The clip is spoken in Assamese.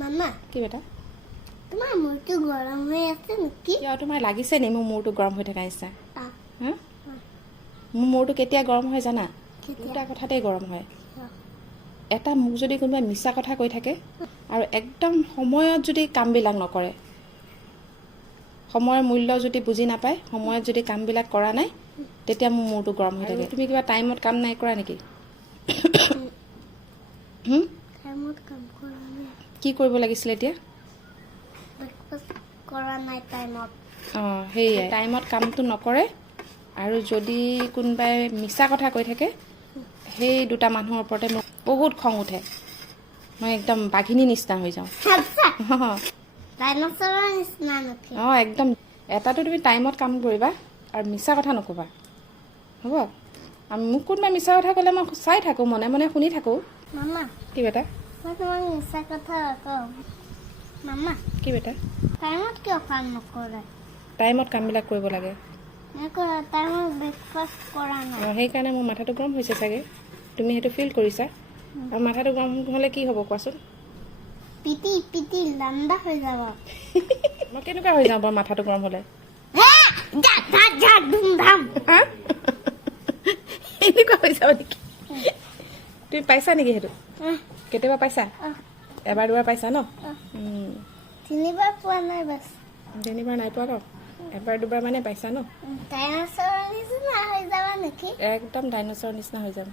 মামা কি বেটা তোমাৰ মূৰটো গৰম হৈ আছে নেকি? কিয় তোমাৰ লাগিছে নি মোৰ মূৰটো গৰম হৈ থকা নিচিনা আ, হা মোৰ মূৰটো কেতিয়া গৰম হয় জানা কেতিয়া? দুটা কথাতেই গৰম হয় কিয়? এটা মোক যদি কোনোবাই মিছা কথা কৈ থাকে আৰু একদম সময়ত যদি কামবিলাক নকৰে সময়ৰ মূল্য যদি বুজি নাপায় সময়ত যদি কামবিলাক কৰা নাই তেতিয়া মোৰ মূৰটো গৰম হৈ থাকে তুমি কিবা টাইমত কাম নাই কৰা নেকি টাইমত কাম কৰা নাই। কি কৰিব লাগিছিলে এতিয়া ব্ৰেকফাষ্ট কৰা নাই টাইমত। অঁ সেয়াই টাইমত কামটো নকৰে আৰু যদি কোনোবাই মিছা কথা কৈ থাকে সেই দুটা মানুহৰ ওপৰতে মোৰ বহুত খং উঠে মই একদম বাঘিনী নিচিনা হৈ যাওঁ ডাইনছৰৰ নিচিনা নেকি? অঁ একদম এটাতো তুমি টাইমত কাম কৰিবা আৰু মিছা কথা নক'বা হ'ব আৰু মোক কোনোবাই মিছা কথা ক'লে মই চাই থাকোঁ মনে মনে শুনি থাকোঁ মামা কি বেটা মই তোমাক মিছা কথা নকওঁ। মামা কি বেটা টাইমত কিয় কাম নকৰে? টাইমত কামবিলাক কৰিব লাগে টাইমত ব্ৰেকফাষ্ট কৰা নাই। অঁ সেইকাৰণে মোৰ মাথাটো গৰম হৈছে চাগে তুমি সেইটো ফিল কৰিছা আৰু মাথাটো গৰম হ'লে কি হ'ব কোৱাচোন পিটি পিটি লাণ্ডা হৈ যাব। মই কেনেকুৱা হৈ যাওঁ বাৰু মাথাটো গৰম হ'লে ধুমধাম এনেকুৱা হৈ যাব নেকি তুমি পাইছা নেকি সেইটো কেতিয়াবা পাইছা এবাৰ দুবাৰ পাইছা ন তিনিবাৰ পোৱা নাই বাছ। তিনিবাৰ নাই পোৱা ন এবাৰ দুবাৰ মানে পাইছা ন ডাইনছৰৰ নিচিনা হৈ যাবা নেকি? একদম ডাইনছৰৰ নিচিনা হৈ যাম